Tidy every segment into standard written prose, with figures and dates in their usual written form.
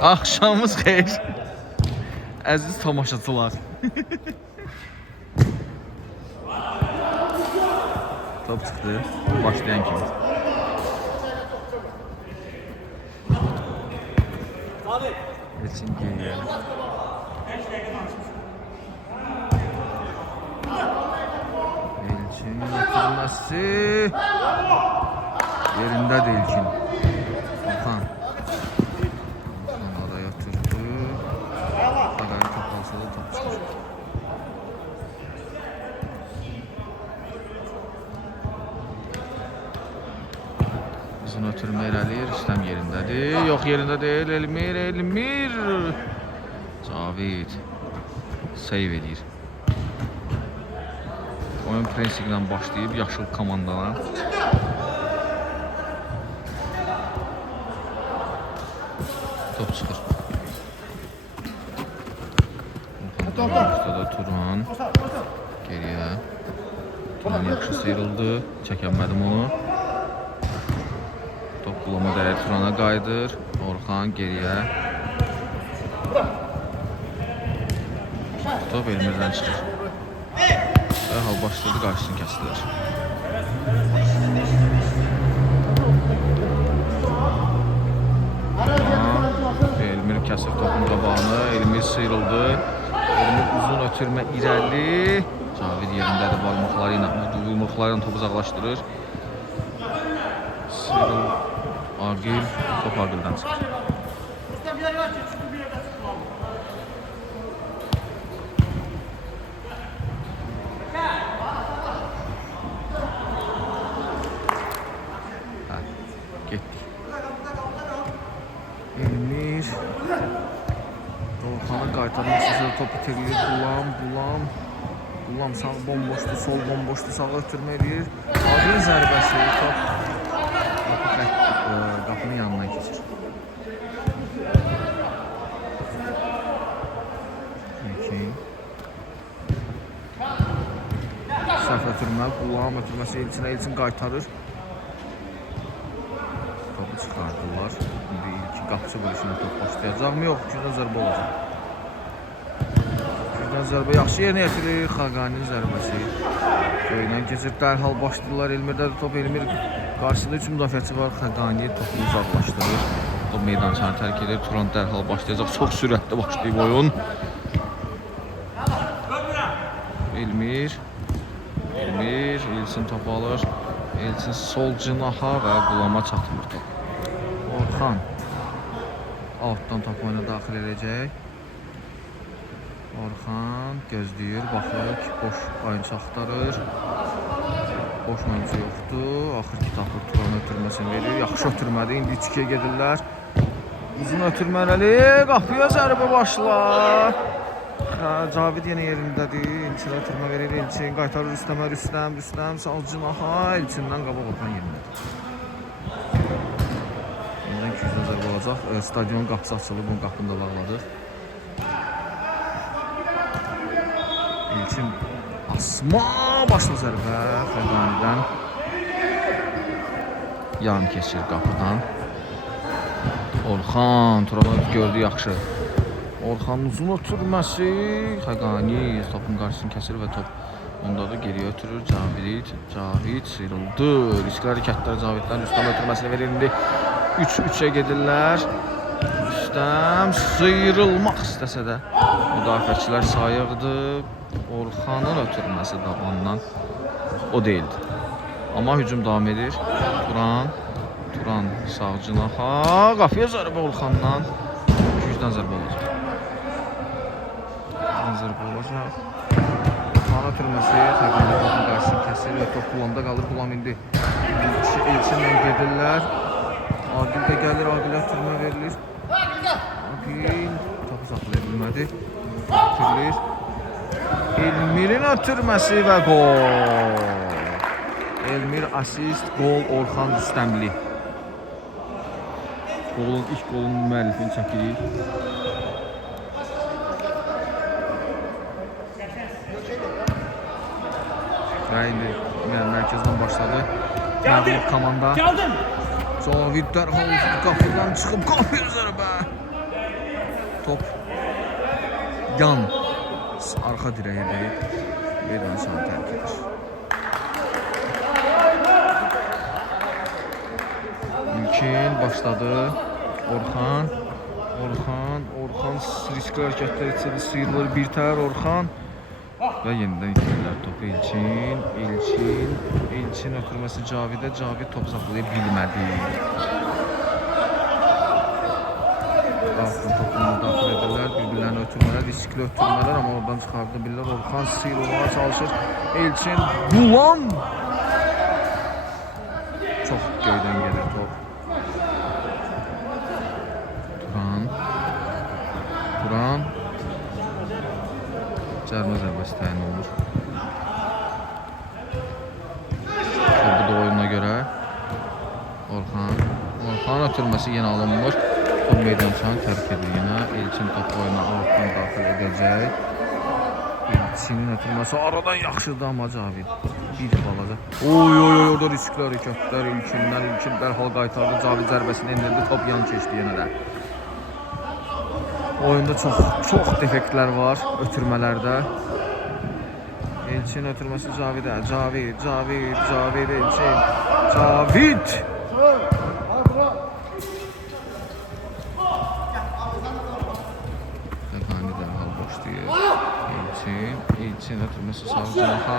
Axşamınız xeyir. Əziz tamaşaçılar. Top çıxdı. Başlayan kimi. Elçin geriyə. Elçin götürməsi. Yerindədir Elçin. Orxan. Orxan araya ötürdü. Fəqəli top alsa da top çıxır. Uzun ötürmə irəlir. Rüstəm yerindədir. Yox yerində deyil. Elmir. Cavid. Seyv edir. Oyun prensiple başlayıb yaşıl komandana. Top çıxır. Ortada Turan. Geriyə. Turan yaxşı sıyrıldı. Çəkənmədim onu. Top bulama dəyər Turana qayıdır. Orxan geriyə. Top Elmirdən çıxır. Dərhal başladı, qarşısını kəsdilər. Elmir kəsir topun qabağını. Elmir sıyrıldı. Elmir uzun ötürmə irəli. Cavid yerindədir barmaqları ilə. Yumruqları ilə topu uzaqlaşdırır. Sıyrıl. Agil. Top Agildən çıxır. Getdik. Elmir. Orxanı qaytarmaq istəsə top itirilir. Bulam sağ bomboşdur, sol bomboşdur, sağa ötürmə edir. Agilin zərbəsi top qapının yanından keçir. Səhv ötürmə, Bulam ötürməsi Elçin qaytarır. Topu çıxardılar. İndi ilk qapıcı bölüşünə top başlayacaqmı? Yox, gücdən zərbə olacaq. Gücdən zərbə yaxşı yerinə yetirir. Xaqani'nin zərbəsi. Böyündən keçir, dərhal başlayırlar. Elmirdədir top, Elmir qarşısında 3 müdafiəçi var. Xaqani topu uzaqlaşdırır. Top meydançanı tərk edir. Turan dərhal başlayacaq. Çox sürətli başlayıb oyun. Elmir, Elçin topu alır. Elçin sol cinaha və Bulama çatmır top. Orxan altdan top oyuna daxil edəcək. Orxan gözləyir, baxır ki, boş oyuncu axtarır. Boş oyuncu yoxdur. Axır ki, tapır Turan ötürməsini verir. Yaxşı ötürmədi, indi 3-2-yə gedirlər. Uzun ötürməli, qapıya zərbə başlar. Cavid yenə yerindədir. Elçinə ötürmə verir. Elçin qaytarır Rüstəmə. Rüstəm sağ cinaha. Elçindən qabaq Orxan yerindədir. Yeniden 200 zərbə olacaq. Stadionun qapısı açılıb, bunun qapını da bağladıq. Elçin asma başlı zərbə Xəqani'dən. Yan keçir qapıdan. Orxan Turanı gördü yaxşı. Orxanın uzun ötürməsi. Xəqani topun qarşısını kəsir və top ondadır. Geriyə ötürür. Cavid sıyrıldı. Riskli hərəkətlər Caviddən. Rüstəm ötürməsini verir. İndi 3-3'ə gedirlər. Rüstəm sıyrılmaq istəsə də müdafiəçilər sayıqdır. Orxanın ötürməsi də ondan o deyildi. Amma hücum davam edir. Turan sağ cinaha. Qapıya zərbə Orxandan. 200-dən zərbə olacaq. Orxan ötürməsi. Xəqani topun qarşısını kəsir və top Bulamda qalır. Bulam indi Elçinlə gedirlər. Agil də gəlir. Agilə ötürmə verilir. Agil topu saxlaya bilmədi. Ötürülür. Elmir'in ötürməsi və gol. Elmir asist, gol Orxan Rüstəmli. İlk golun müəllifini çəkirik. Və indi mərkəzdən başladı. Məğlub komanda. Cavid dərhal qapıdan çıxıb qapıya zərbə. top yan arxa dirəyə deyib meydançanı tərk edir. İlkin başladı. Orxan riskli hərəkətlər içində sıyrılır. Bir tər Orxan və yenidən itirirlər topu İlkin ötürməsi Cavidə. Cavid top saxlaya bilmədi. Qalxın topunu daxil edirlər. Bir-birlərini ötürmələr, riskli ötürmələr, amma oradan çıxardı bilirlər. Orxan sıyrılmağa çalışır. İlkin Qulam çox göydən gelir top. Turan cərmə zərbəsi təyin olunur. Bu da oyuna görə Orxan ötürməsi yenə alınmır. Top meydançanı tərk edir yenə. İlkin top oyuna altdan daxil edəcək. İlkinin ötürməsi aradan yaxşıdır, amma Cavid bir balaca. Orada riskli hərəkətlər İlkin dərhal qaytardı. Cavid zərbəsini endirdi. Top yan keçdi yenə də. Oyunda çox defektlər var ötürmələrdə. İlkin ötürməsi Cavidə. Cavid, İlkin. Cavid! Həqani dərhal başlayır. İlkin ötürməsi sağ canaha.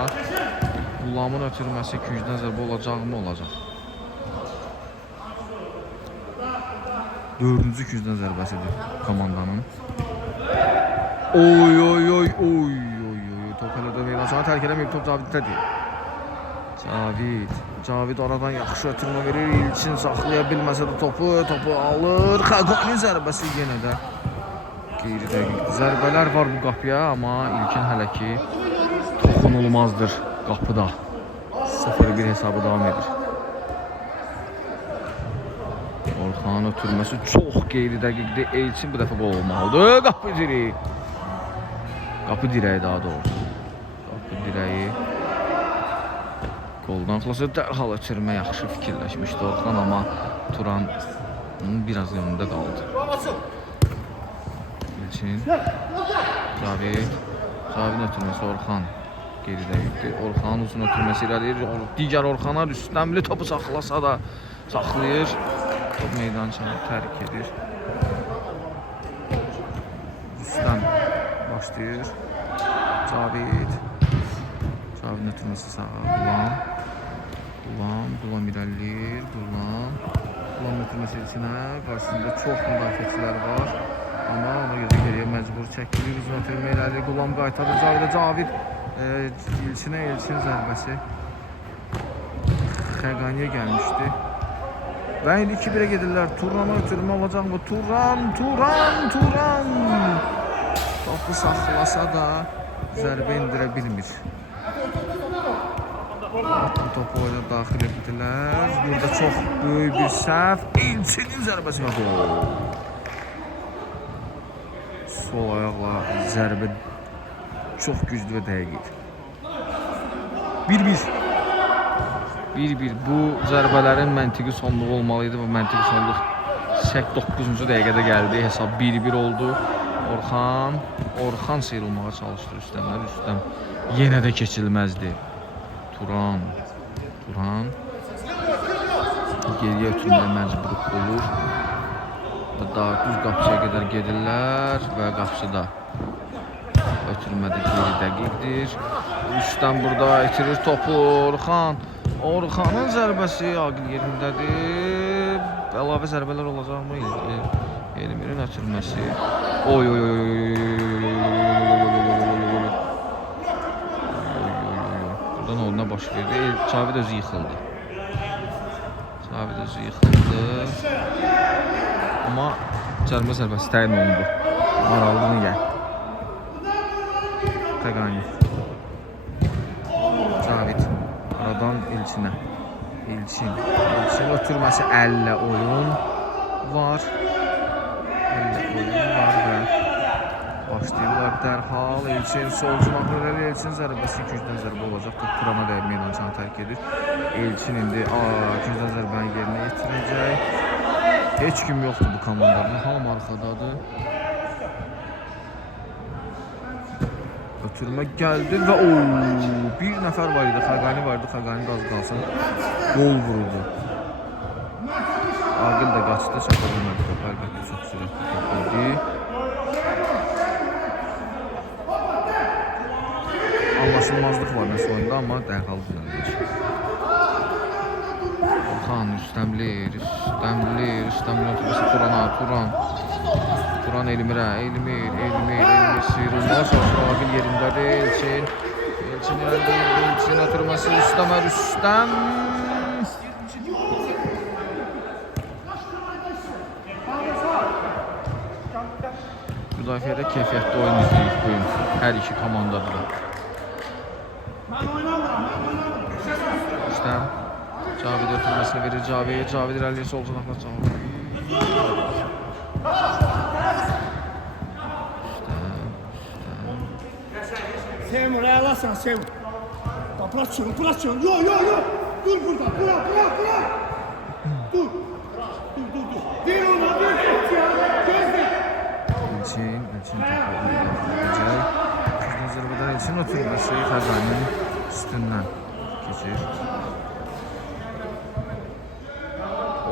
Qulamın ötürməsi küncdən zərbə olacaqmı? Olacaq. 4-cü küncdən zərbəsidir komandanın. Top hələ də meydançanı tərk eləməyib, top Caviddədir. Cavid aradan yaxşı ötürmə verir. İlkin saxlaya bilməsə də topu alır. Xəqani zərbəsi yenə də qeyri-dəqiq. Zərbələr var bu qapıya, amma İlkin hələ ki toxunulmazdır qapıda. 0-1 hesabı davam edir. Orxan ötürməsi çox qeyri-dəqiqdir. İlkin bu dəfə qol olmalıdır. Qapı dirəyi daha doğrusu. Qapı dirəyi qoldan xilas edib dərhal ötürmə yaxşı fikirləşmişdi Orxan, amma Turan biraz yanında qaldı. İlkin Cavidin ötürməsi Orxan qeyri-dəqiqdir. Orxan uzun ötürməsi irəliyir. Digər Orxana Rüstəmli topu saxlasa da saxlayır. Top meydançanı tərk edir. Rüstəm başlayır. Cavidin ötürməsi sağa. Qulam irəliyir. Qulam ötürməsi içinə. Qarşısında çox müdafiəçilər var. Amma ona görə geriyə məcbur çəkilir. Uzun ötürmə irəliyir. Qulam qaytarır Cavid. İlkin zərbəsi Xəqaniyə gəlmişdi. Və indi 2-1-ə gedirlər. Turan'a ötürmə olacaq mı? Turan! Topu saxlasa da zərbə indirə bilmir. Topu oyuna daxil etdilər. Burada çox böyük bir səhv. İlkinin zərbəsi var. Sol ayaqla zərbə çox güclü və dəqiq idi. 1-1. Bu zərbələrin məntiqi sonluğu olmalıydı və məntiqi sonluq 9-cu dəqiqədə gəldi. Hesab 1-1 oldu. Orxan sıyrılmağa çalışdı Rüstəmdən. Rüstəm yenə də keçilməzdi. Turan geriyə ötürməyə məcbur olur. Daha düz qapıya qədər gedirlər və qapısı da ötürmədə qeyri-dəqiqdir. Rüstəm burada itirir topu. Orxanın zərbəsi Aqil yerindədir. Əlavə zərbələr olacaqmı? Elmirin ötürməsi. Buradan onunla baş verdi. Cavid özü yıxıldı. Amma cərimə zərbəsi təyin olundu. Maralını gəl. Xəqani. Cavid. Aradan İlkinə. İlkin ötürməsi əllə oyun var. Və başlayırlar dərhal. İlkin sol cınaqları İlkin zərbəsi gücdən zərbə olacaq. Turana da meydançanı tərk edir. İlkin indi gücdən zərbənin yerinə yetirəcək. Heç kim yoxdur bu komandanın. Hamı arxadadır. ötürmə gəldi və bir nəfər var idi, Xəqani vardı, Xəqani az qalsın gol vururdu. Aqil də qaçdı, çata bilmədi top, əlbəttə çox sürətli top idi. Anlaşılmazlıq var nəsə oyunda, amma dərhal düzəldir. Orxan üstəmlir ötürməsi Turan Elmirə, Elmir sıyrılmağa çalışır, Aqil yerindədir, Elçin irəldir, Elçin ötürməsi Rüstəm. Müdafiədə keyfiyyətli oyun izləyik bu gün, hər iki komandada da. Rüstəm, Cavid ötürməsini verir, Cavid irəliyə sol cinaqla Cavid. Sevim oraya alarsan Sevim. Bırak şunu. Yo. Dur burada. Bırak. Dur. Ver ona. Gözle. Elçin topu edəcək. Zərbədən Elçin ötürməsi Xəqaninin üstündən keçir.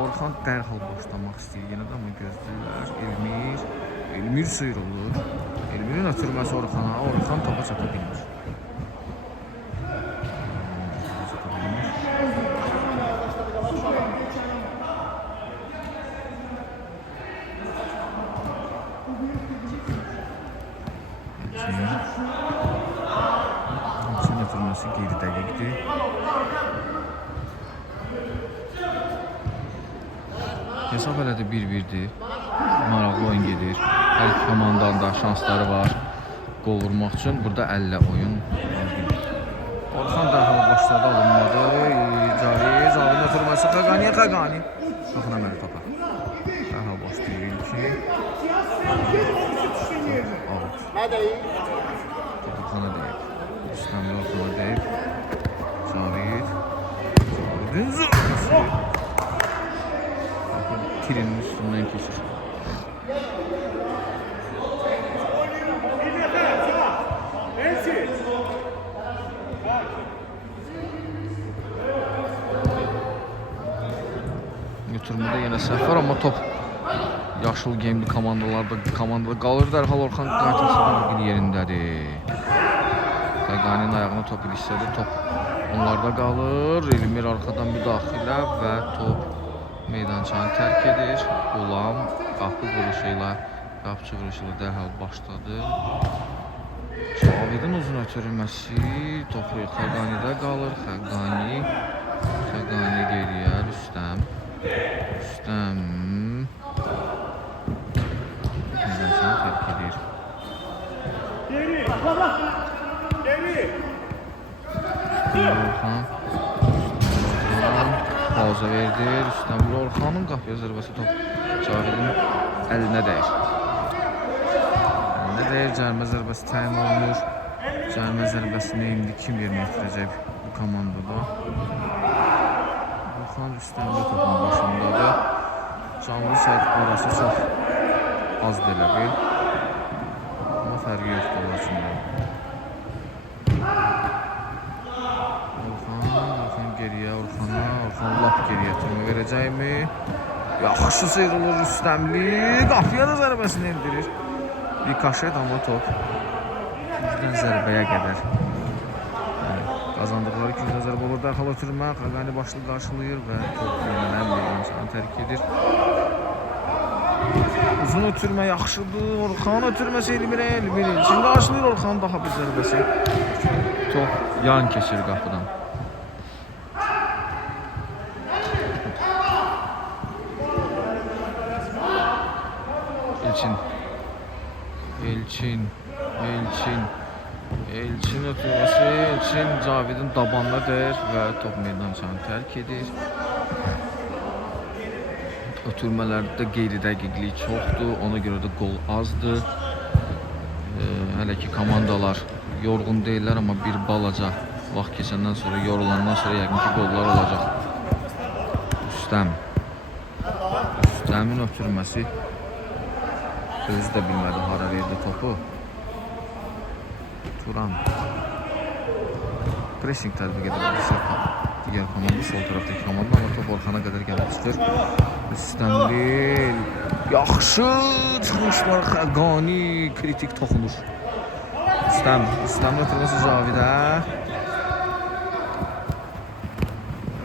Orxan dərhal başlamaq istəyir yenə də, amma gözləyirlər. Elmir sıyrılır. Elmirin ötürməsi Orxana, Orxan topa çata bilmir. Elçin ötürməsi qeyri-dəqiqdir. Hesab hələ də 1-1'dir. Maraqlı oyun gedir. Hər iki komandanın da şansları var qol vurmaq üçün. Burada 50 oyun. Orxan dərhal başladı, alınmadı. Cavidin ötürməsi Xəqani. Baxınamədi topa. Dərhal başlayır İlkin. Topu Xana deyib. İslamlı Orxana deyib. Cavidin zırhlısı. Tirinin üstündən keçir. Götürmədə yenə səhv var, amma top yaşıl geyimli komandada qalır. Dərhal Orxan qayıtırsa bir yerindədir. Xəqaninin ayağına top ilişsədir, top onlarda qalır. Elmir arxadan müdaxilə və top meydançanı tərk edir. Qulam qapı vuruşuyla, qapçı vuruşuyla dərhal başladı. Cavidin uzun ötürməsi topu Xəqanidə qalır. Xəqani geriyə, Rüstəm. Meydançanı tərk edir. Orxan pauza verdi. Rüstəmli Orxanın qapıya zərbəsi top Cavidin əlinə dəyir. Cərimə zərbəsi təyin olunur. Cərimə zərbəsini indi kim yerinə yetirəcək bu komandada? Orxan Rüstəmli topun başındadır. Canlı Səhət arası çox az deləbil. Amma fərqi yoxdur onlar üçün. Orxan geriyə, Orxan lap geriyə türmə verəcəkmi? Yaxşı sıyrılır Rüstəmli. Qapıya da zərbəsini endirir. Rikaşet, amma top gücdən zərbəyə qədər. Qazandıqları gücdən zərbə olur. Dərhal ötürmə, Xəqani başlı qarşılayır və top yönələn meydançanı tərk edir. Uzun ötürmə yaxşıdır. Orxan ötürməsi Elmir Elçin qarşılayır. Orxan daha bir zərbəsi. Top yan keçir qapıdan. Elçin ötürməsi, Elçin Cavidin dabandadır və top meydançanı tərk edir. Ötürmələrdə qeyri-dəqiqlik çoxdur, ona görə də qol azdır. Hələ ki komandalar yorğun deyirlər, amma bir balaca vaxt keçəndən sonra, yorulandan sonra yəqin ki qollar olacaq. Rüstəmin ötürməsi özü də bilmədi hara verdi topu. Turan. Pressing tətbiq edir. Digər komanda sol tərəfdəki komanda, amma top Orxana qədər gəlib çıxır. Üstənlil. Yaxşı çıxmışlar Xəqani, kritik toxunur. Üstəm ötürməsi Cavidə.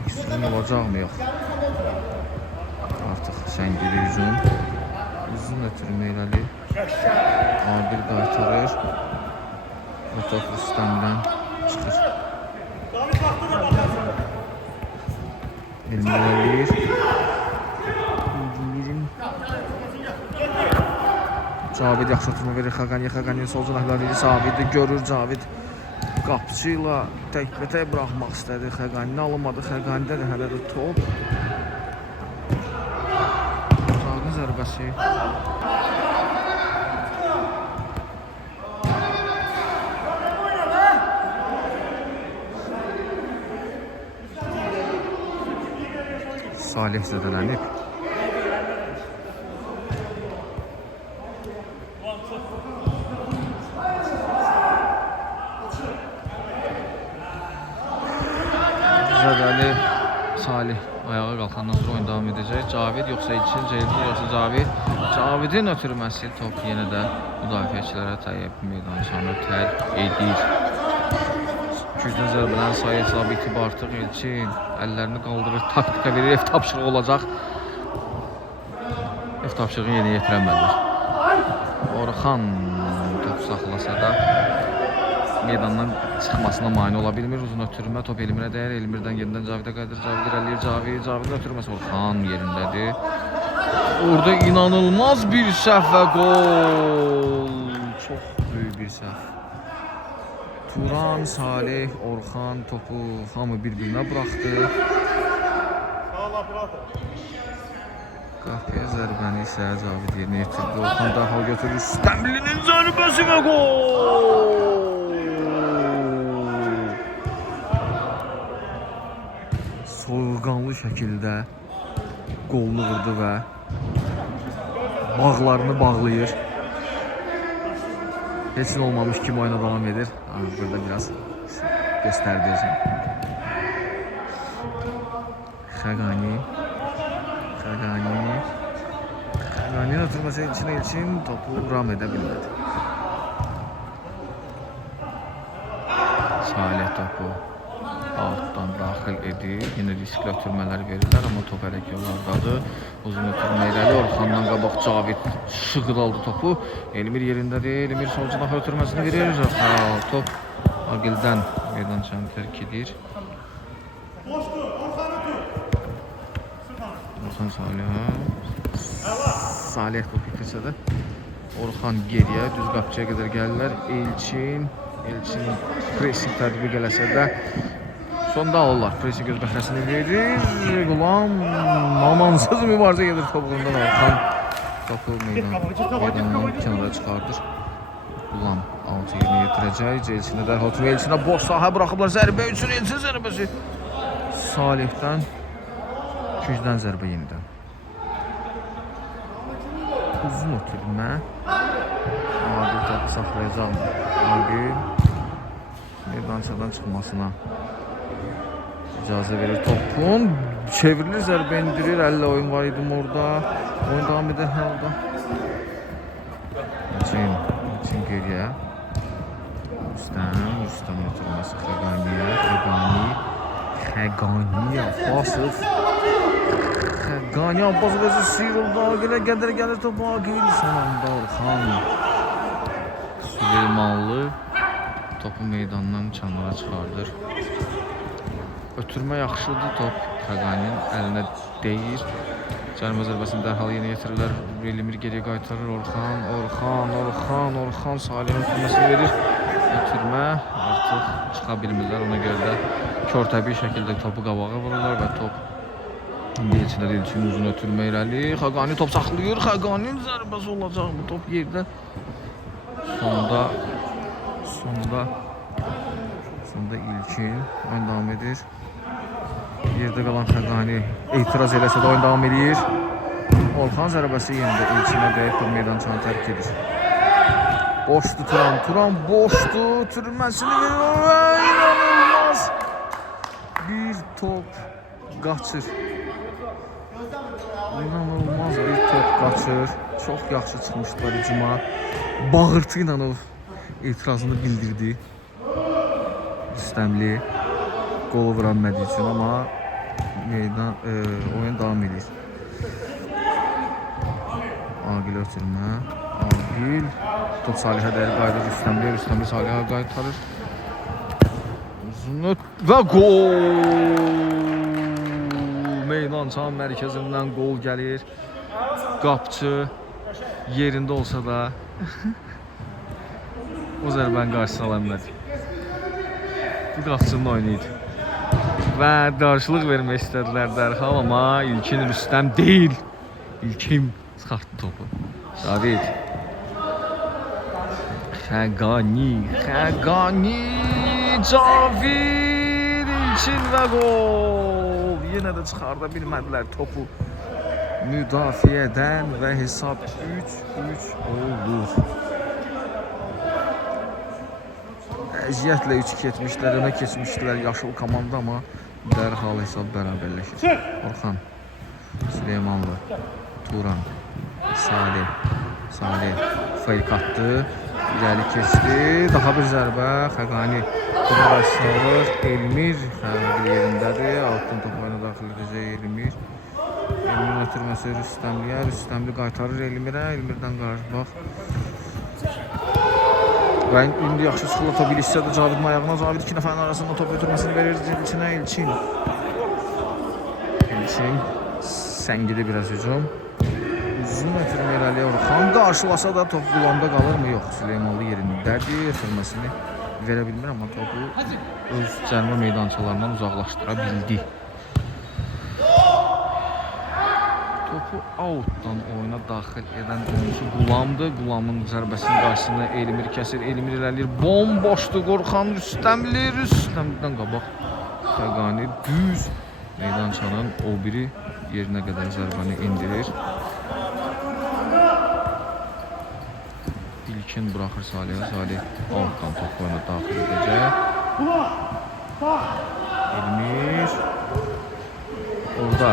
Hücum olacaqmı? Yox. Artıq Şəngili hücum. Uzun ötürmə elədi. Adil qaytarır. O top Üstəmdən çıxır. Elmir eləyir. Cavid yaxşı ötürmə verir Xəqaniyə. Xəqaniyə sol cənahları ilə Savidi görür. Cavid qapçı ilə tək-bətək buraxmaq istədi. Xəqanini alınmadı. Xəqanidə də hələ də top. Cavidin zərbəsi. Salih zədələnib. Zədəli Salih ayağa qalxandan sonra oyun davam edəcək. Cavid yoxsa İlkin, yoxsa Cavid. Cavidin ötürməsi top yenə də müdafiəçilərə təyyib meydançanı tərk edir. Gücdən zərbələrin sayı hesabı itib artıq. İlkin əllərini qaldırır, taktika verir, ev tapşırığı olacaq. Ev tapşırığını yenə yetirəmədilər. Orxan top saxlasa da meydandan çıxmasına mane ola bilmir. Uzun ötürmə, top Elmirə dəyər. Elmirdən yenidən Cavidə qayıdır. Cavid irəliyir. Cavidin ötürməsi Orxan yerindədir. Orada inanılmaz bir səhv və gol. Çox böyük bir səhv. Turan, Salih, Orxan topu hamı bir-birinə buraxdı. Qapıya zərbəni isə Cavid yerinə yetirdi. Orxan dərhal götürür. Üstəmlinin zərbəsi və gol! Soğuqanlı şəkildə qolunu vurdu və bağlarını bağlayır. Heç nə olmamış kimi oyuna davam edir. Burada biraz göstərdi özünü. Xəqani Xəqani'nin oturması için topu ram edə bilmədi. Salih topu altdan daxil edir. Yine riskli ötürmələr verirlər, amma top hələ ki yollardadır. Uzun ötürmə irəli. Orxandan qabaq Cavid şıqır aldı topu. Elmir yerindədir. Elmir sol cinah ötürməsini verir. Top Agildən meydançanı tərk edir. Orxan Salih topu itirsə də Orxan geriyə, düz qapçıya qədər gəlirlər. Elçin pressing tədbiq eləsə də sonda alırlar. Pressing göz bəhrəsini verir. Qulam amansız mübarizə gedir topuğundan. Orxan topu meydandan kənara çıxardır. Qulam altı yerinə yetirəcək. Elçinə dərhal tüm Elçinə boş sahə buraxıblar. Zərbə üçün Elçin zərbəsi. Salihdən gücdən zərbə yenidən. Uzun ötürmə. Adil topu saxlayacaqdır. Adil meydançadan çıxmasına icazə verir topun. Çevrilir, zərbə indirir. Əllə oyun var idim orada. Oyun davam edir halda. Elçin geriyə. Üstəm ötürməsi Xəqaniyə. Xəqani Abbasov. Xəqani Abbasov özü sıyrıldı. Agilə gəlir topu. Agil son anda Orxan Süleymanlı topu meydandan kənara çıxardır. Ötürmə yaxşıdır, top Xəqaninin əlinə deyir. Cərimə zərbəsini dərhal yenə yetirirlər. Elmir geriyə qaytarır. Orxan Salih'in ötürməsini verir. Ötürmə artıq çıxa bilmirlər. Ona görə də körtəbii şəkildə topu qabağa vururlar və top Elçinə uzun ötürmə irəli. Xəqani top saxlayır. Xəqaninin zərbəsi olacaq. Bu top yerdə. Sonda İlkin oyun davam edir. Yerdə qalan Xəqani etiraz eləsə də oyun davam edir. Orxan zərbəsi yenə də İlkinə dəyib meydançanı tərk edir. Boşdu Turan. Turan boşdu. Türməsini veriyor və inanılmaz bir top qaçır. İnanılmaz bir top qaçır. Çox yaxşı çıxmışdılar hücuma. Bağırtı ilə o etirazını bildirdi. Rüstəmli qolu vuranmadığı üçün, amma oyun davam edir. Agil ötürmə. Agil. Top Salihə dəyər qayıdır Rüstəmli. Rüstəmli Salihə qaytarır. Uzun və gol! Meydançanın mərkəzindən gol gəlir. Qapçı yerində olsa da o zərbəni qarşısına ala bilmədi. Bu qapçının oyunu idi. Və qarşılıq vermək istədilər dərhal, amma ilkin Rüstəm deyil. İlkin çıxartdı topu. David. Xəqani. Cavid ilkin və gol. Yenə də çıxarda bilmədilər topu müdafiədən və hesab 3-3 olur. Əziyyətlə 3-2 etmişlər, önə keçmişdilər yaşıl komanda, amma dərhal hesab bərabərləşir. Orxan, Süleymanlı, Turan, Salih feyk attı, irəli keçdi, daha bir zərbə, Xəqani topa salır, Elmir yerindədir, altın toplarına daxil edəcək Elmir. Elmirin ötürməsi Rüstəmliyə, Rüstəmli qaytarır Elmirə, Elmirdən qarşı bax. Və indi yaxşı çıxıla top ilişsədə Cavidin ayağına, Cavid iki nəfərin arasında top ötürməsini verir İlçinə, İlçin səngidi biraz hücum. Uzun ötürmə irəliyə Orxan qarşılasa da top qulanda qalırmı? Yox, Süleymanlı yerindədir, ötürməsini verə bilmir, amma topu öz cərmə meydançalarından uzaqlaşdıra bildi. Topu outdan oyuna daxil edən oyuncu Qulamdır. Qulamın zərbəsinin qarşısında Elmir kəsir. Elmir irəliyir. Bomboşdur Qorxan Rüstəmli. Rüstəmlidən qabaq Xəqani düz meydançanın o biri yerinə qədər zərbəni indirir. İlkin buraxır Salihə. Salih outdan topu oyuna daxil edəcək. Elmir orada.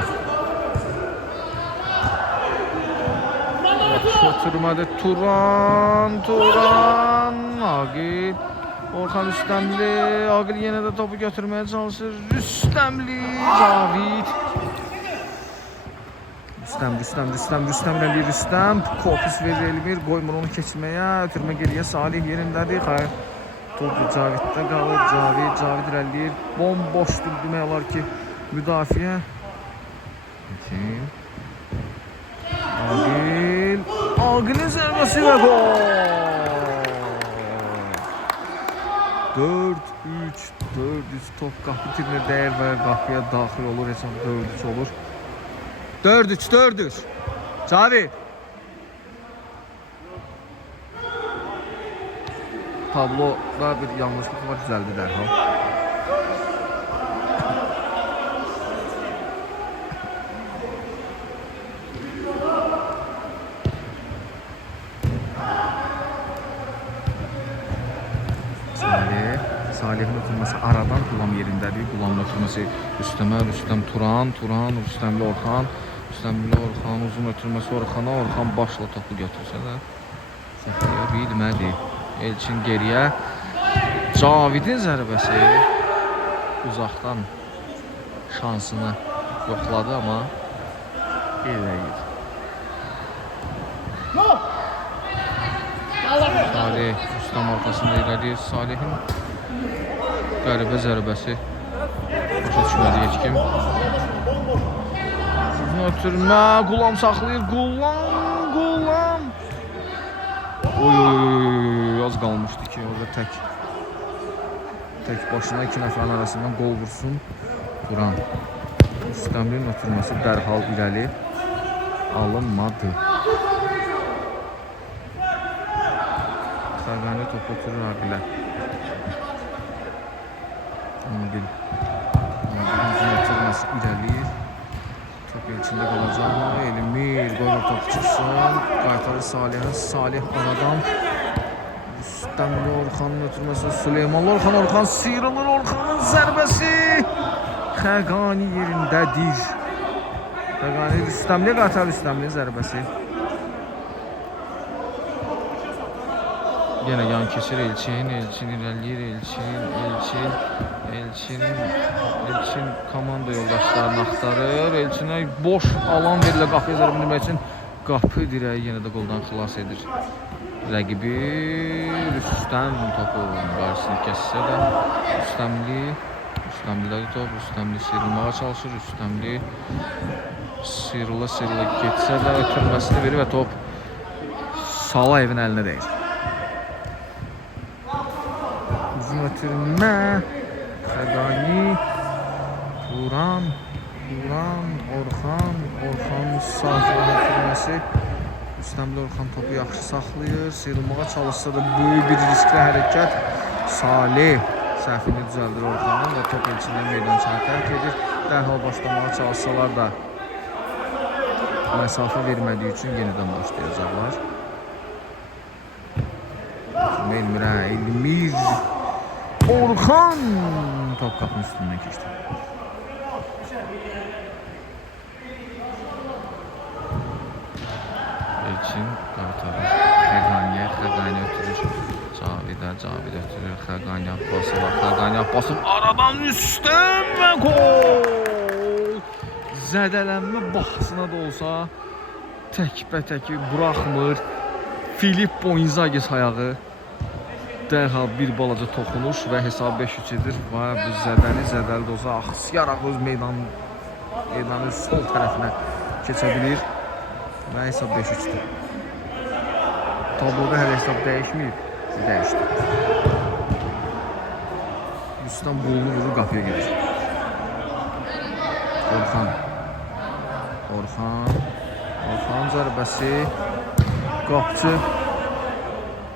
Ötürmədə Turan, Agil, Orxan Rüstəmli, Agil yenə də topu götürməyə çalışır, Rüstəmli, Cavid. Rüstəm, Kopis verir Elmir, qoymur onu keçməyə, ötürmə geriyə Salih yerindədir, xayr, topu Caviddə qalır, Cavid irəliyir, bomboşdur demək olar ki, müdafiə. Agil'in zərbəsi və gol! 4-3 top qapı tirinə dəyər və qapıya daxil olur, hesab 4-3 olur. 4-3 Cavid! Tabloda bir yanlışlıq var, düzəldi dərhal. Salih'in ötürməsi aradan Qulam yerindədir. Qulamın ötürməsi Rüstəmə, Rüstəm Turan, Rüstəmli Orxan, uzun ötürməsi Orxana, Orxan başla topu götürsə də saxlaya bilmədi. Elçin geriyə, Cavidin zərbəsi uzaqdan şansını yoxladı, amma eləyir. Salih Rüstəm ortasında irəlir. Salih'in qəribə zərbəsi başa düşmədi heç kim. Uzun ötürmə, Qulam saxlayır, Qulam. Oy, az qalmışdı ki, orada tək başına iki nəfərin arasından qol vursun Turan. Rüstəmlinin ötürməsi dərhal irəli alınmadı. Xəqani topu ötürür Agilə. Agil'in ötürməsi irəliyir. Top içində qalacaq. Elmir qoyur top çıxsın. Qaytarır Salihə. Salih aradan Rüstəmli Orxanın ötürməsi. Süleymanlı Orxan. Orxan sıyrılır. Orxanın zərbəsi. Xəqani yerindədir. Xəqani Rüstəmli qatar. Rüstəmlinin zərbəsi. Yenə yan keçir Elçin. Elçin irəliləyir. Elçin komanda yoldaşlarını axtarır. Elçinə boş alan verilir qapıya zərbə endirmək üçün. Qapı dirəyi yenə də qoldan xilas edir. Rəqibi Rüstəm topu qarşısını kəssə də Rüstəmliləri top. Rüstəmli sıyrılmağa çalışır. Rüstəmli sıyrıla getsə də ötürməsini verir və top Salayevin əlinə deyir. Uzun ötürmə. Xəqani. Turan. Orxan sağ ötürməsi. Rüstəmli Orxan topu yaxşı saxlayır. Sıyrılmağa çalışsa da böyük bir riskli hərəkət. Salih səhvini düzəldir Orxanın və top Elçindən meydançanı tərk edir. Dərhal başlamağa çalışsalar da məsafə vermədiyi üçün yenidən başlayacaqlar. Elmir Orxan top qapının üstündən keçdi. Elçin qaytarır. Xəqani ötürür. Cavid ötürür. Xəqani Abbasov aradan üstün və gol! Zədələnmə bahsına da olsa təkbətəki buraxmır. Filippo Inzaghi sayağı dərhal bir balaca toxunuş və hesab 5-3 edir. Və bu zədəli də olsa axsıyaraq öz meydanın sol tərəfinə keçə bilir. Və hesab 5-3'dür. Tabloda hələ hesab dəyişməyib. Dəyişdi. Rüstəm bolunu vurur, qapıya gedir. Orxan zərbəsi.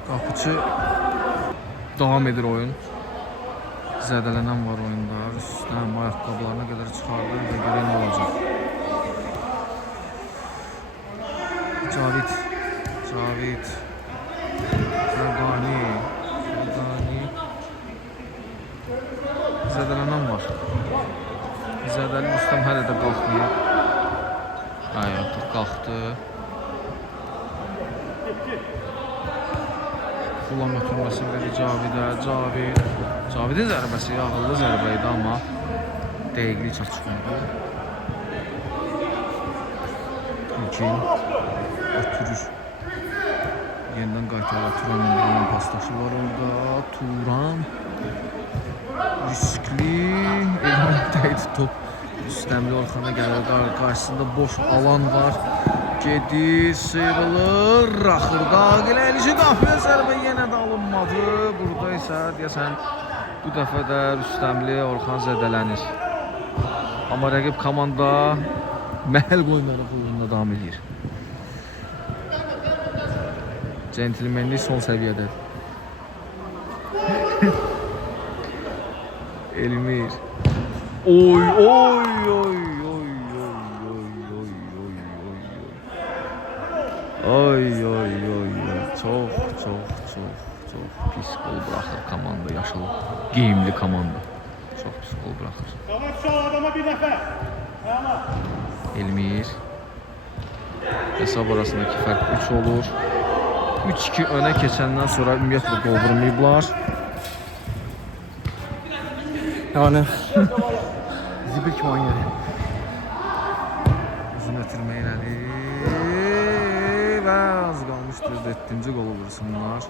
Qapıcı davam edir oyun. Zədələnən var oyunda. Rüstəm ayaqqabılarına qədər çıxardır və görək nə olacaq. Cavid Xəqani zədələnən var. Zədəli Rüstəm hələ də qalxmıyor. Artıq qalxdı. Qulam ötürməsini verir Cavidə. Cavidin zərbəsi ağıllı zərbə idi, amma dəqiqlik çatışmadı. İlkin ötürür. Yenidən qaytarlar. Turan'ın pasdaşı var orada. Turan riskli elementdəydi top. Rüstəmli Orxana gəlir. Qarşısında boş alan var. Gedir, sıyrılır. Axırda Elçin qapıya zərbə yenə də alınmadı. Burada isə deyəsən bu dəfə də Rüstəmli Orxan zədələnir. Amma rəqib komanda məhəl qoymayaraq oyununa davam edir. Centilmenlik son səviyyədə. Elmir. Oy. Çox pis gol buraxır komanda, yaşıl geyimli komanda. Çox pis gol buraxır. Elmir. Hesab arasındakı fərq 3 olur. 3-2 önə keçəndən sonra ümumiyyətlə gol vurmayıblar. Yani zibil kimi oynuyor. Uzun ötürmə elədi və az qalmışdır 4-cü qolu vursunlar.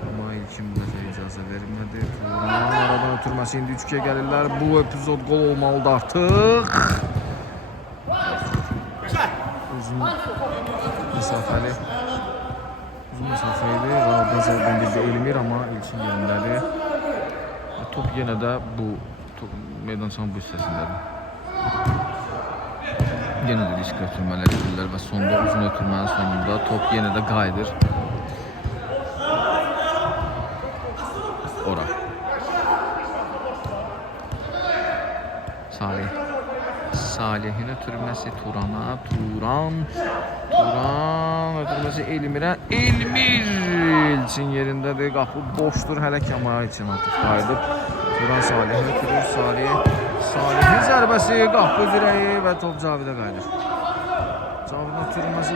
Amma ilkin bu dəfə icazə vermədi. Turan aradan ötürməsi indi 3-2'ye gəlirlər. Bu epizod gol olmalıdır artıq. Uzun məsafəli. Uzun məsafəydi. Aradan zərbə endirdi Elmir, amma ilkin yerindədir. Top yenə də bu meydançanın bu hissəsindədir. Yenə də risk ötürmələr edirlər və sonda uzun ötürmənin sonunda top yenə də qayıdır. Ora. Salih Salihin ötürməsi Turana. Turan ötürməsi Elmirə. Elmir Elçin yerindədir. Qapı boşdur. Hələ Kəmara üçün artıq qayıdıb. Turan Salihin ötürür. Salihin zərbəsi qapı dirəyi və top Cavidə qayıdır. Cavidin ötürməsi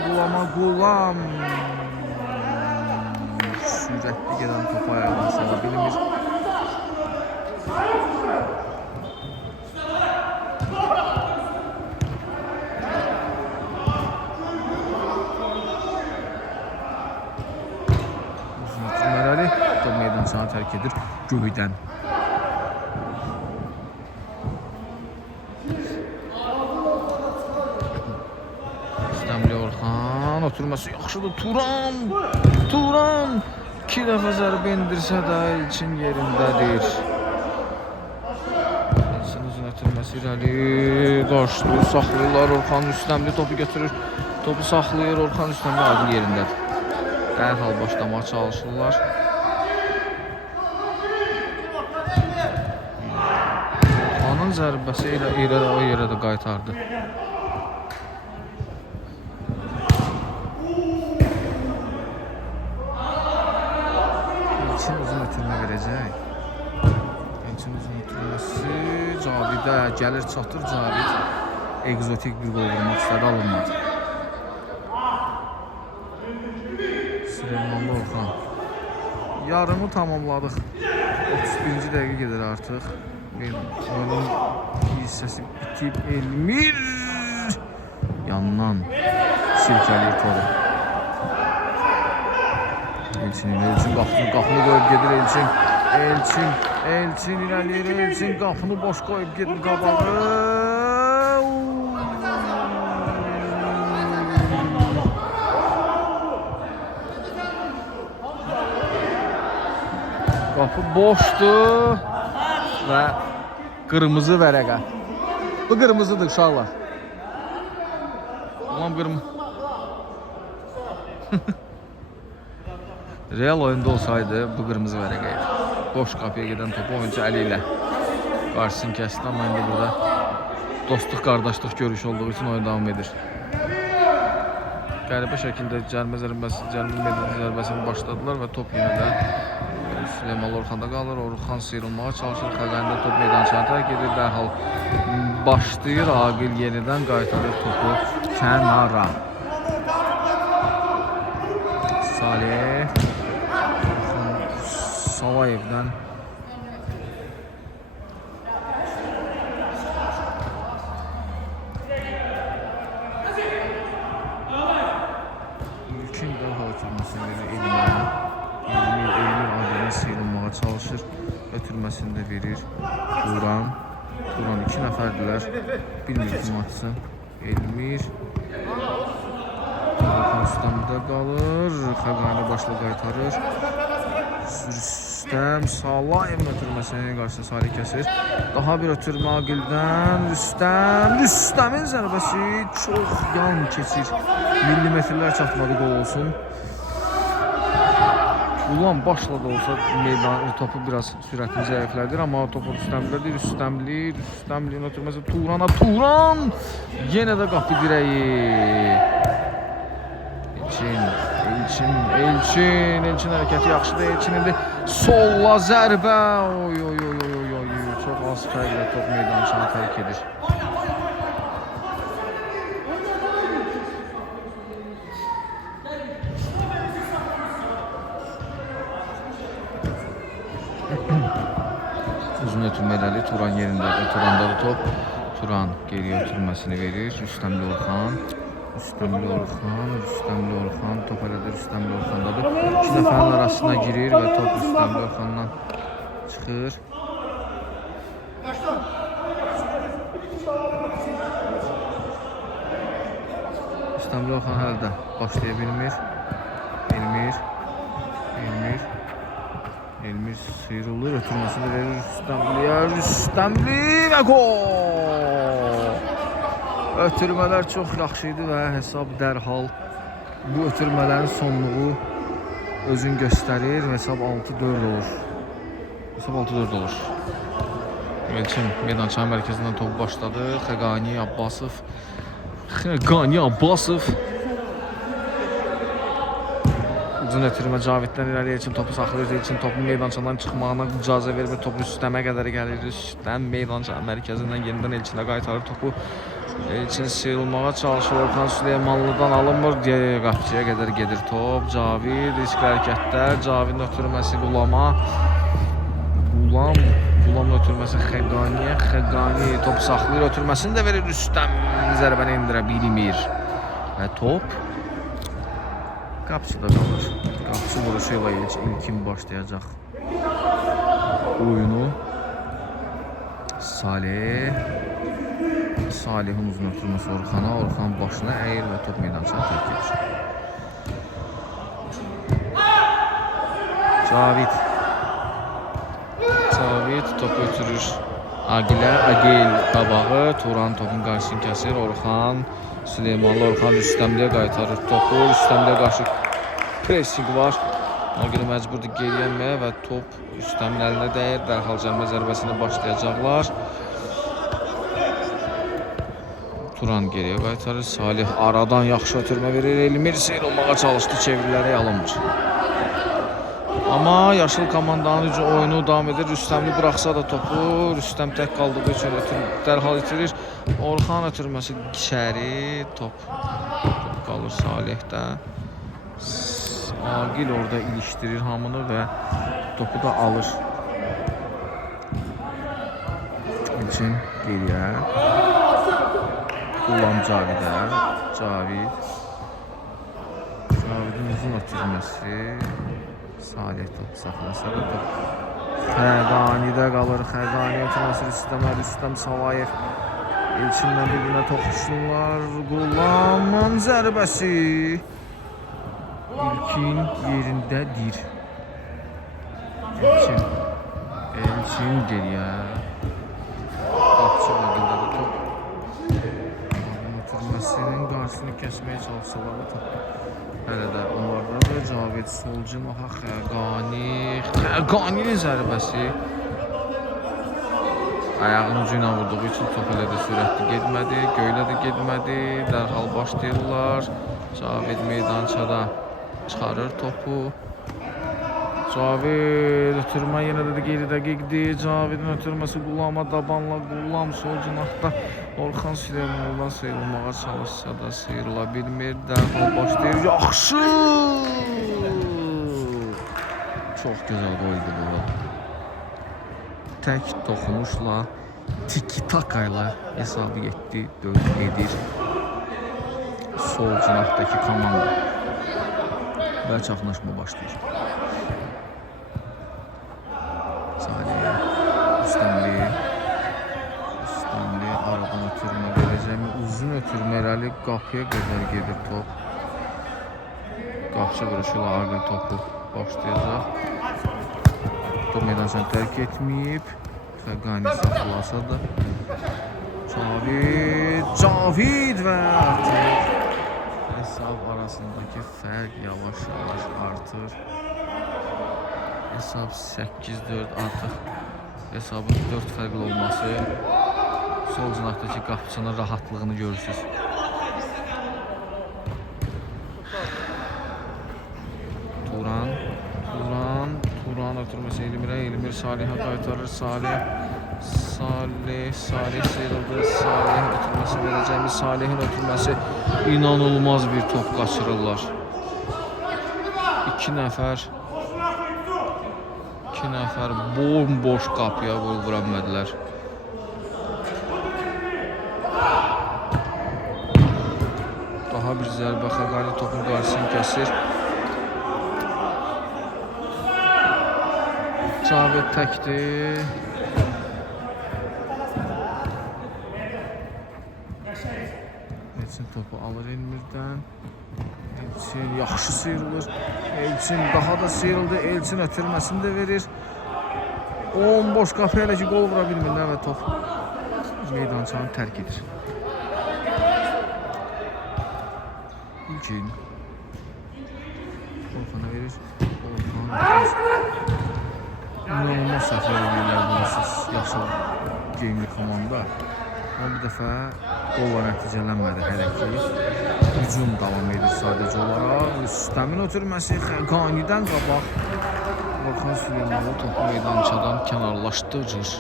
Qulam. Sürətli gedən topu ayağına sala bilmir. Uzun top meydançanı tərk edir göydən. İstəmli Orxan ötürməsi yaxşıdır. Turan 2 dəfə zərbə endirsə də Elçin yerindədir. Elçin uzun ötürməsi irəli qarşılayır, saxlayırlar. Orxan üstəmli topu götürür. Topu saxlayır. Orxan üstəmli adil yerindədir. Dərhal başlamağa çalışırlar. Orxanın zərbəsi ilə o yerə də qaytardı. Elçin uzun ötürmə verəcək. Elçin uzun ötürməsi Cavidə gəlir, çatır Cavid. Egzotik bir gol vurmaq istədi, alınmadı. Süleymanlı Orxan. Yarımı tamamladıq. 31-ci dəqiqə gedir artıq. Oyunun hissəsi bitib. Elmir yandan silkəliyir topu. Elçin qapını qoyub gedir Elçin irəliyir. Elçin qapını boş qoyub gedir qabağı. Qapı boşdur və qırmızı vərəqə. Bu qırmızıdır uşaqlar. Ulan qırmızı. Real oyunda olsaydı bu qırmızı vərəqə idi. Boş qapıya gedən topu oyuncu əli ilə qarşısını kəsdi, amma indi burada dostluq, qardaşlıq görüşü olduğu üçün oyun davam edir. Qəribə şəkildə cərimə zərbəsini başladılar və top yenə də Süleymanlı Orxanda qalır. Orxan sıyrılmağa çalışır. Xəqəndə top meydançanı tərk edir. Dərhal başlayır. Aqil yenidən qaytarır topu kənara. Salih Salayevdən ilkin daha ötürməsini verir Elmirə. Elmir Aqilin sıyrılmağa çalışır. Ötürməsini də verir Turan 2 nəfərdilər. Bilmir kim atsın. Elmir üstəmdə qalır. Xəqani başla qaytarır. Rüstəm Salayevin ötürməsini qarşısında Salih kəsir. Daha bir ötürmə Aqildən. Rüstəmin zərbəsi çox yan keçir. Millimetrlər çatmadı, qol olsun. Ulan başla da olsa topu biraz sürətini zəiflədir, amma topu Rüstəmlidir. Rüstəmliyin ötürməsi Turan yenə də qapı dirəyi. Elçin hərəkəti yaxşıdır. Elçin indi solla zərbə. Çox az fərqlə top meydançanı tərk edir. Uzun ötürmələri Turan yerindədir. Turanda da top. Turan geriyə ötürməsini verir. Rüstəmli Orxan top elədir. Rüstəmli Orxandadır. 2 nəfərin arasına girir və top Rüstəmli Orxandan çıxır. Rüstəmli Orxan hələ də başlaya bilmir. Elmir sıyrılır, ötürməsini verir Rüstəmli və gol! Ötürmələr çox yaxşı idi və hesab dərhal bu ötürmələrin sonluğu özünü göstərir. Hesab 6-4 olur. Elçin meydançanın mərkəzindən topu başladı. Xəqani Abbasov. Xəqani Abbasov. Uzun ötürmə Caviddən irəli Elçin topu saxlayır. Elçin topun meydançadan çıxmağına icazə vermir. Topu üstəmə qədər gəlir. Üstdən meydançanın mərkəzindən yenidən Elçinə qaytarır topu. Elçin sıyrılmağa çalışır. Orxan Süleymanlıdan alınmır. Qapıçıya qədər gedir top. Cavid riskli hərəkətlər. Cavidin ötürməsi Qulama. Qulam ötürməsi Xəqaniyə. Xəqani top saxlayır. Ötürməsini də verir. Üstdən zərbəni endirə bilmir. Və top qapıçıda qalır. Qapıçı vuruşu ilə ilkin başlayacaq oyunu. Salih'in uzun ötürməsi Orxana. Orxan başına əyir və top meydançanı tərk edir. Cavid topu ötürür. Agil qabağı. Turan topun qarşısını kəsir. Orxan Süleymanlı Orxan Rüstəmliyə qaytarır topu. Rüstəmliyə qarşı pressing var. Ona görə məcburdur geriyə enməyə və top Rüstəmin əlinə dəyir. Dərhal cərimə zərbəsini başlayacaqlar. Turan geriyə qaytarır. Salih aradan yaxşı ötürmə verir. Elmir sıyrılmağa çalışdı. Çevirilərə alınmır. Amma yaşıl komandanın oyunu davam edir. Rüstəmli bıraxsa da topu Rüstəm tək qaldığı üçün dərhal itirir. Orxan ötürməsi içəri. Top qalır Salihdə. Agil orada ilişdirir hamını və topu da alır. Elçin geriyə. Qulam Cavidə. Cavidin uzun ötürməsi. Salih topu saxlasa da top Xəqanidə qalır. Xəqani ötürməsi Rüstəmə. Rüstəm Salayev Elçinlə bir-birinə toxuşurlar. Qulamın zərbəsi ilkin yerindədir. Elçin geriyə. Qapıçı bölgədə top. Ötürməsinin qarşısını kəsməyə çalışsalar da top hələ də onlardadır. Cavid Solcunoha Xəqaninin zərbəsi ayağının ucu ilə vurduğu üçün top elə də sürətli getmədi. Göylə də getmədi. Dərhal başlayırlar. Cavid meydançada çıxarır topu. Cavid ötürmə yenə də qeyri dəqiqdir. Cavidin ötürməsi Qulama dabanla. Qulam sol cinahda Orxan Süleymanlıdan sıyrılmağa çalışsa da sıyrıla bilmir. Dərhal başlayır. Yaxşı! Çox gözəl qoydu bu. Tək toxunuşla tiki-taka ilə hesabı 7-4 edir sol cinahdakı komanda. Və çaxnaşma başlayır. Salih, Rüstəmli aradan ötürmə verəcəmi? Uzun ötürmə irəli qapıya qədər gedir top. Qapçı vuruşu ilə Agil topu başlayacaq. Top meydançanı tərk etməyib. Xəqani saxlasa da. Cavid və artıq hesab arasındakı fərq yavaş-yavaş artır. Hesab 8-4 artıq. Hesabın 4 fərqli olması sol cinahdakı qapıçının rahatlığını görürsünüz. Turan ötürməsi Elmir Salihə qaytarır. Salih sıyrıldı. Salih ötürməsi verəcəmi? Salihin ötürməsi inanılmaz bir top qaçırırlar. 2 nəfər bomboş qapıya vura bilmədilər. Daha bir zərbə Xəqani topun qarşısını kəsir. Cavid təkdir. Elçin topu alır Elmirdən. Elçin yaxşı sıyrılır. Elçin daha da sıyrıldı. Elçin ötürməsini də verir. 10 boş qapıya elə ki qol vura bilmirlər və top meydançanı tərk edir. İlkin Orxana verir. Orxan İnanılmaz səhvlər edirlər bu yaşıl geyimli komanda. Amma bu dəfə qolla nəticələnmədi hələ ki. Hücum davam edir sadəcə olaraq. Rüstəmin ötürməsi Xəqanidən qabaq. Orxan Süleymanlı topu meydançadan kənarlaşdırır.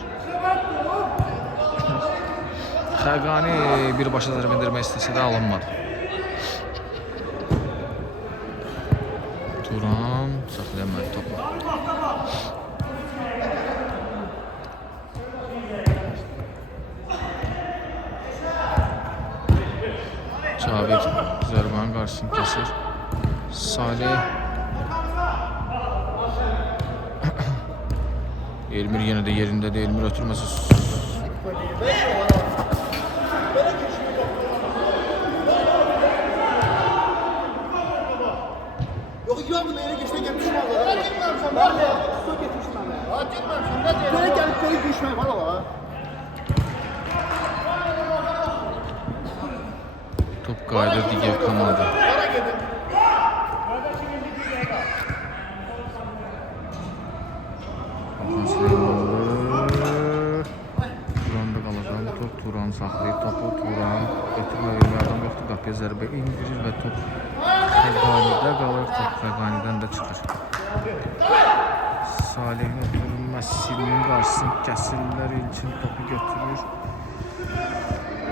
Xəqani birbaşa zərbə endirmək istəsə də alınmadı. Turan saxlayamadı topu. Cavid zərbənin qarşısını kəsir. Salih. Elmir yenə də yerindədir. Elmir ötürməsi. Yox, yavrum elə keçmək gəlmişəm Allah. Mən getməmişəm. Mən stop getmişəm mən. Ha, getməmişəm. Belə gəlib belə düşmək var ola. Top qayıdır digər komanda. Hara gedin? Orxan Süleymanlı. Turanda qalacaq. Top Turan saxlayıb topu. Turan götürmə yerlərdən yoxdur. Qapıya zərbə indirir və top Xəqanidə qalır. Top Xəqanidən də çıxır. Salihin ötürməsinin qarşısını kəsirlər. İlkin topu götürür.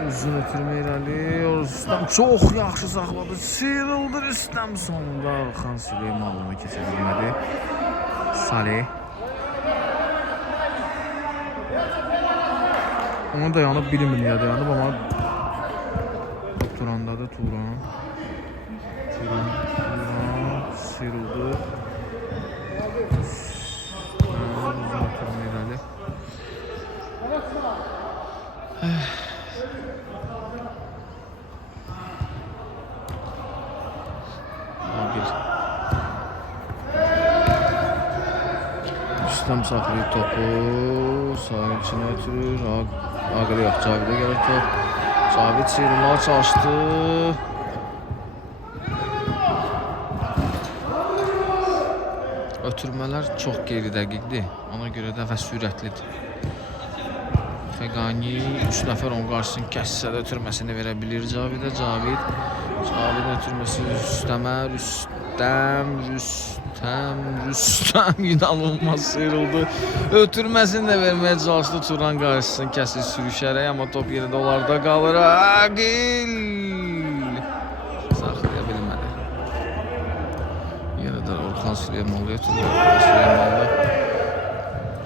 Uzun ötürmə irəli. Rüstəm çox yaxşı saxladı. Sıyrıldı Rüstəm sonunda. Orxan Süleymanlını keçə bilmədi. Salih. Ona dayanıb bilmir niyə dayanıb, amma Turandadır Turan. Turan sıyrıldı. Uzun ötürmə irəli. Rüstəm saxlayır topu, sağ içinə ötürür, Aqələ yox, Cavidə gəlir top. Cavid sıyrılmağa çalışdı. Ötürmələr çox qeyri-dəqiqdir, ona görə də və sürətlidir. Xəqani 3 nəfər onun qarşısını kəssə də ötürməsini verə bilir Cavidə. Cavidin ötürməsi Rüstəmə, Rüstəm inanılmaz sıyrıldı. Ötürməsini də verməyə çalışdı. Turan qarşısını kəsir sürüşərək, amma top yerində onlarda qalır. Aqil saxlaya bilmədi. Yenə də Orxan Süleymanlı ötürür.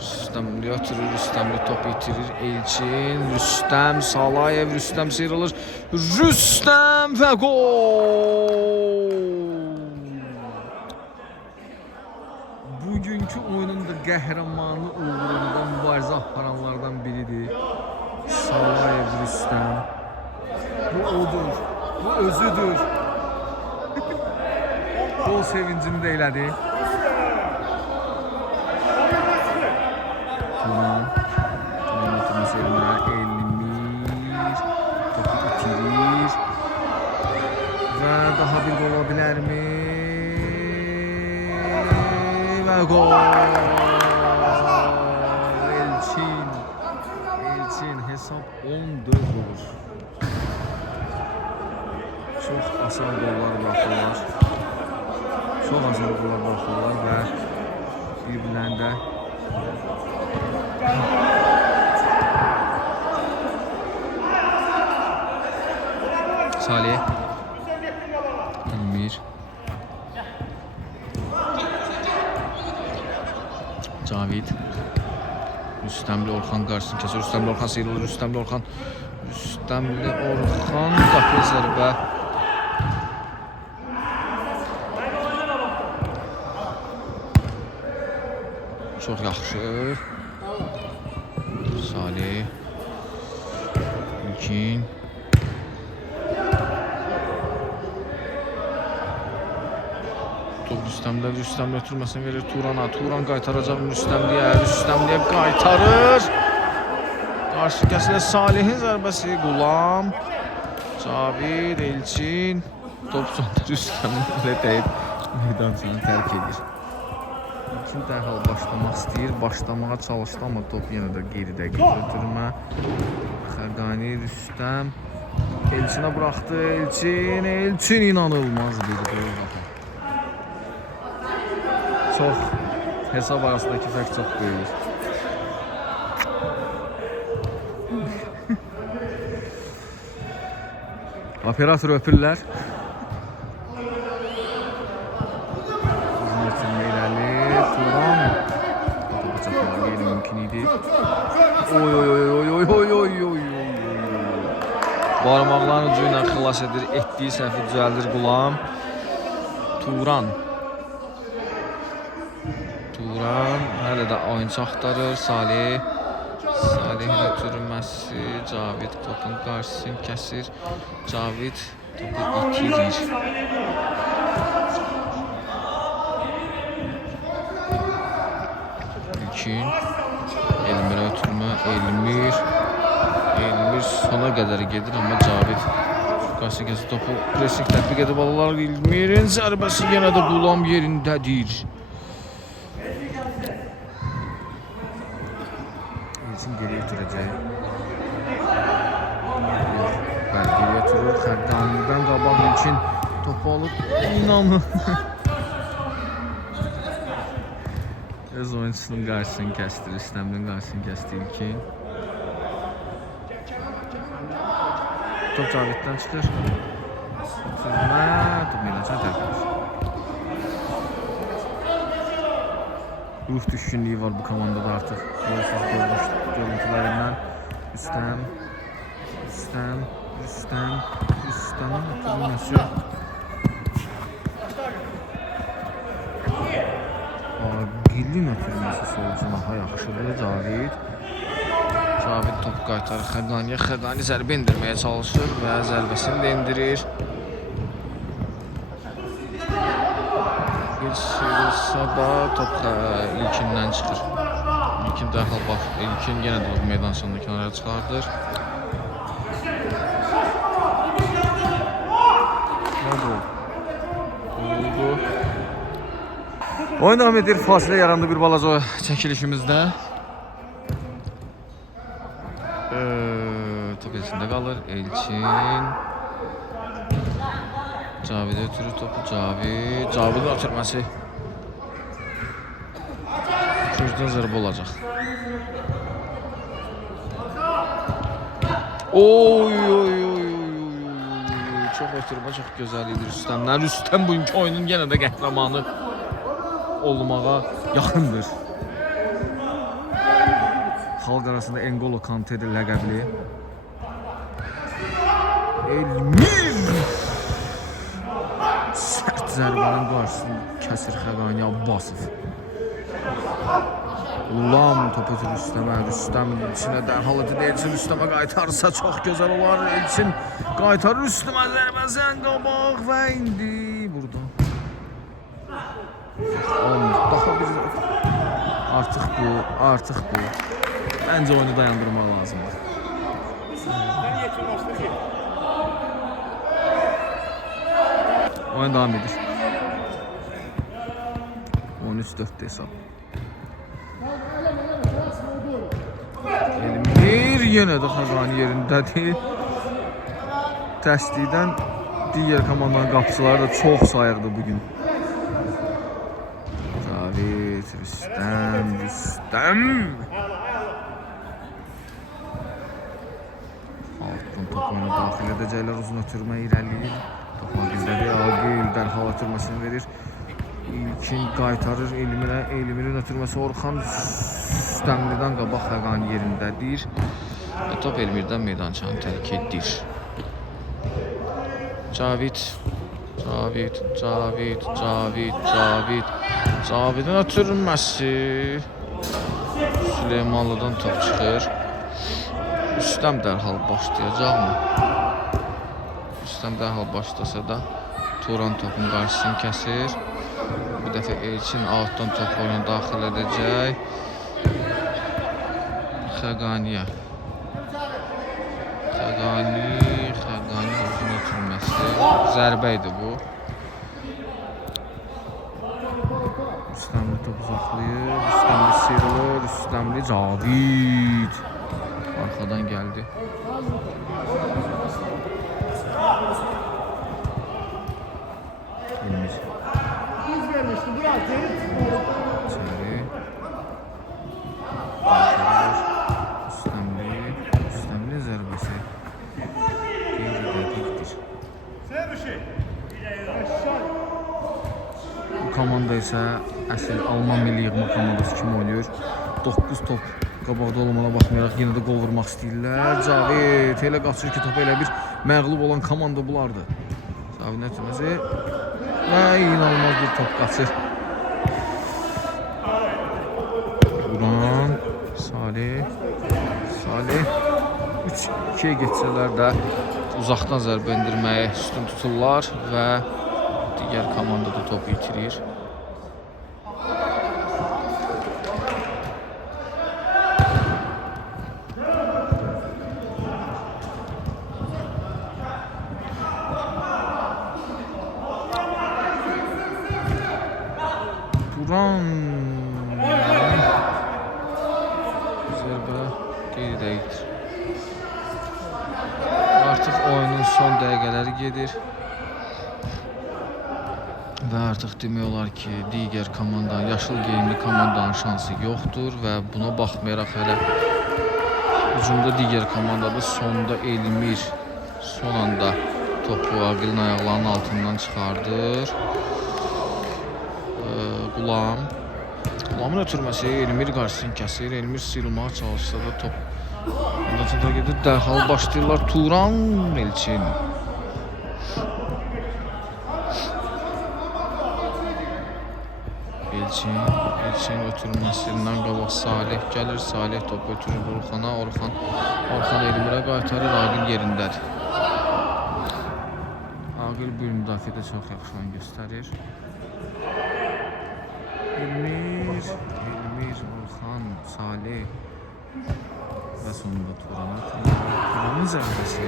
Rüstəmli ötürür. Rüstəmli top itirir. Elçin, Rüstəm, Salayev, Rüstəm sıyrılır. Rüstəm və gol! Bugünkü oyunun da qəhrəmanı uğrunda mübarizə aparanlardan biridir. Salayev Rüstəm. Bu odur, bu özüdür. Gol sevincini də elədi. Turan ötürməsi Elmir topu itirir. Və daha bir gol ola bilərmi? Və gol! Elçin hesab 14 olur. Çox asan gollar buraxırlar. Çox asan gollar buraxırlar və bir-birlərində Salih, Elmir, Cavid, Rüstəmli Orxan qarşısını kəsir. Rüstəmli Orxan sıyrılır. Rüstəmli Orxan qapıya zərbə. Çox yaxşı. Salih, İlkin. Top Rüstəmli ötürməsini verir Turana. Turan qaytaracaq Rüstəmliyə qaytarır. Qarşı kəsilə Salihin zərbəsi. Qulam, Cavid, Elçin. Top sonunda Rüstəmli dəyib meydançanı tərk edir. İlkin dərhal başlamaq istəyir. Başlamağa çalışdı, amma top yenə də geridə götürmə. Xəqani, Rüstəm. Elçinə buraxdı. Elçin inanılmaz bir gol. Çox hesab arasındakı fərq çox böyük. Operator öpürlər. Uzun ötürmə irəli. Turan. Topu çatmağı mümkün idi. Oy. Barmaqların ucu ilə xilas edir. Etdiyi səhvi düzəldir Qulam. Turan hələ də oyuncu axtarır. Salihin ötürülməsi. Cavid topun qarşısını kəsir. Cavid topu itirir. İlkin Elmirə ötürmə. Elmir sona qədər gedir, amma Cavid qarşısını kəsir. Topu preslik tətbiq edib alırlar. Elmirin zərbəsi yenə də Qulam yerindədir. İlkin geriyə ötürəcək. Geriyə ötürür. Xəqanidən qabaq İlkin topu alıb inanır. Öz oyuncusunun qarşısını kəsdi. Rüstəmin qarşısını kəsdi İlkin. Top Caviddən çıxır. Ötürmə. Top meydançaya tərk edir. Ruh düşkünlüyü var bu komandada artıq. Görüntülerinden Rüstəmin ötürülməsi. Agilin ötürülməsi solcunaha yaxşıdır. Cavid top qaytarır Xəqaniyə. Xəqani zərbə indirməyə çalışır və zərbəsini də indirir. Sıyrılsa da top İlkindən çıxır. İlkin dərhal bax. İlkin yenə də meydan sonunda kənara çıxardır. Nə oldu? Oyun davam edir. Fasilə yarandı bir balaca çəkilişimizdə. Top elçində qalır. Elçin. Cavid'e ötürür topu. Cavid'in ötürməsi. Kürddən zərbə olacaq. Çox ötürmə, çox gözəl idi Rüstəmdən. Rüstəm bugünkü oyunun yenə də qəhrəmanı olmağa yaxındır. Xalq arasında N'Golo Kante'dir ləqəbli. Elmir sərt zərbənin qarşısını kəsir Xəqani Abbasov. Ulam topu ötür Rüstəm içinə dərhal edir. Elçin Rüstəmə qaytarsa çox gözəl olar. Elçin qaytarır Rüstəmə zərbəsən qabaq və indi burada. Daha bir artıq bu. Məncə oyunu dayandırmaq lazımdır. Oyun devam edir. 13-4 hesab. Elmir yenə də Xəqani yerindədir. Təsdiqdən digər komandanın qapıçıları da çox sayıqdır bugün. Cavid, Rüstəm. Altdan top oyuna daxil edəcəklər, uzun ötürmə irəliyir. Top Agildədir, Agil dərhal ötürməsini verir. İlkin qaytarır Elmirə, Elmirin ötürməsi Orxan Rüstəmlidən qabaq Xəqani yerindədir. Top Elmirdən meydançanı tərk edir. Cavidin ötürülməsi. Süleymanlıdan top çıxır. Rüstəm dərhal başlayacaqmı? Rüstəm dərhal başlasa da Turan topun qarşısını kəsir. Bu dəfə Elçin altdan top oyuna daxil edəcək. Xəqaniyə. Xəqani uzun ötürməsi. Zərbə idi bu. Rüstəmli top uzaqlayır. Rüstəmli sıyrılır. Rüstəmli Cavid. Arxadan gəldi. Elmir. Biz vermişdi Murat. Geri çıkmıyor. İçeri. Rüstəmli zərbəsi. Qeyri-dəqiqdir. Bu komanda isə əsl Alman milli yığma komandası kimi oynayır. 9 top qabaqda olmana baxmayaraq yenə də qol vurmaq istəyirlər. Cavid elə qaçır ki, topu elə bir məğlub olan komanda bulardı. Cavid nəticəsi və inanılmaz bir top qaçır. Buran, Salih 3-2-yə geçsələr də uzaqdan zərbə endirməyə üstün tuturlar və digər komanda da topu itirir. Buran zərbə qeyri-dəqiqdir. Artıq oyunun son dəqiqələri gedir. Və artıq demək olar ki, digər komandanın, yaşıl geyimli komandanın şansı yoxdur və buna baxmayaraq hələ hücumda digər komandada sonda Elmir son anda topu Aqilin ayaqlarının altından çıxardır. Qulamın ötürməsi Elmir qarşısını kəsir. Elmir sıyrılmağa çalışsa da top ondan gedir. Dərhal başlayırlar. Turan Elçin. Elçin ötürməsindən qabaq Salih gəlir. Salih topu ötürür Orxana. Orxan Elmirə qaytarır. Aqil yerindədir. Aqil bir müdafiədə çox yaxşı oyun göstərir. Elmir, Orxan, Salih və sonunda Turanın zərbəsi.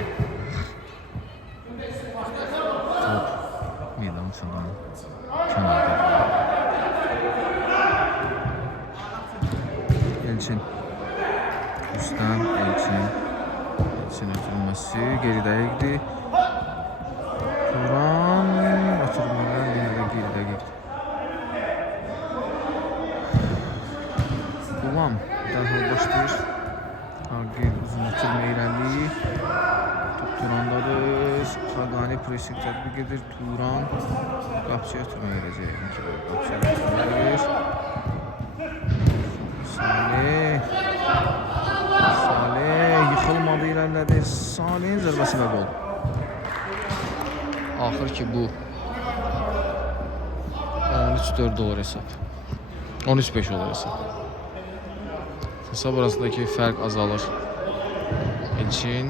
Top meydan çalan kənarda. Elçin, Rüstəm, Elçin ötürməsi qeyri-dəqiqdir. Turan ötürmələr yenə də qeyri-dəqiqdir. Qulam dərhal başlayır. Aqil uzun ötürmə irəli. Top Turandadır. Xaqani pressing tətbiq edir. Turan qapçıya ötürmə verəcək. Qapçıya ötürməyir. Salih yıxılmadı, irəlilədi. Salihin zərbəsi və qol. Axır ki bu 13-4 olur hesab. 13-5 olur hesab. Hesab arasındaki fərq azalır. Elçin,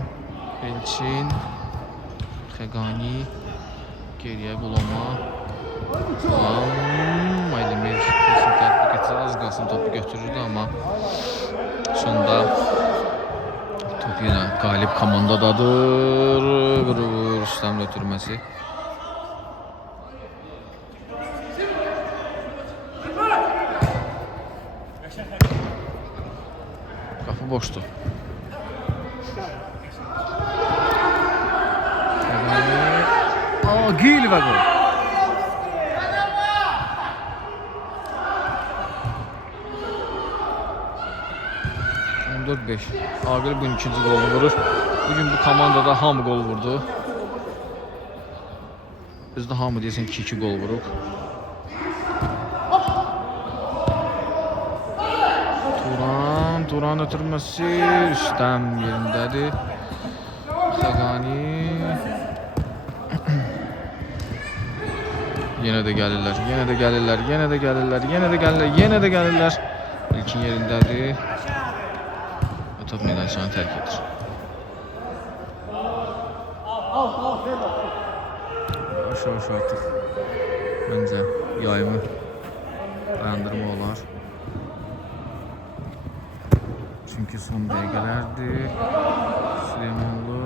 Xəqani, geriyə qulama. Elmir tətbiq etsə az qalsın topu götürürdü, amma sonda top yenə qalib komandadadır. Rüstəmli ötürməsi. Qapı boşdur. Aqil və qol. 14-5. Aqil bugün ikinci golunu vurur. Bugün bu komandada hamı gol vurdu. Biz də hamı deyəsən 2-2 gol vuruq. Turan ötürməsi. Rüstəm yerindədir. Xəqani. Yenə də gəlirlər. İlkin yerindədir. Top meydançanı tərk edir. Yavaş artıq məncə yayımı dayandırma olar. Çünki son dəqiqələrdir. Süleymanlı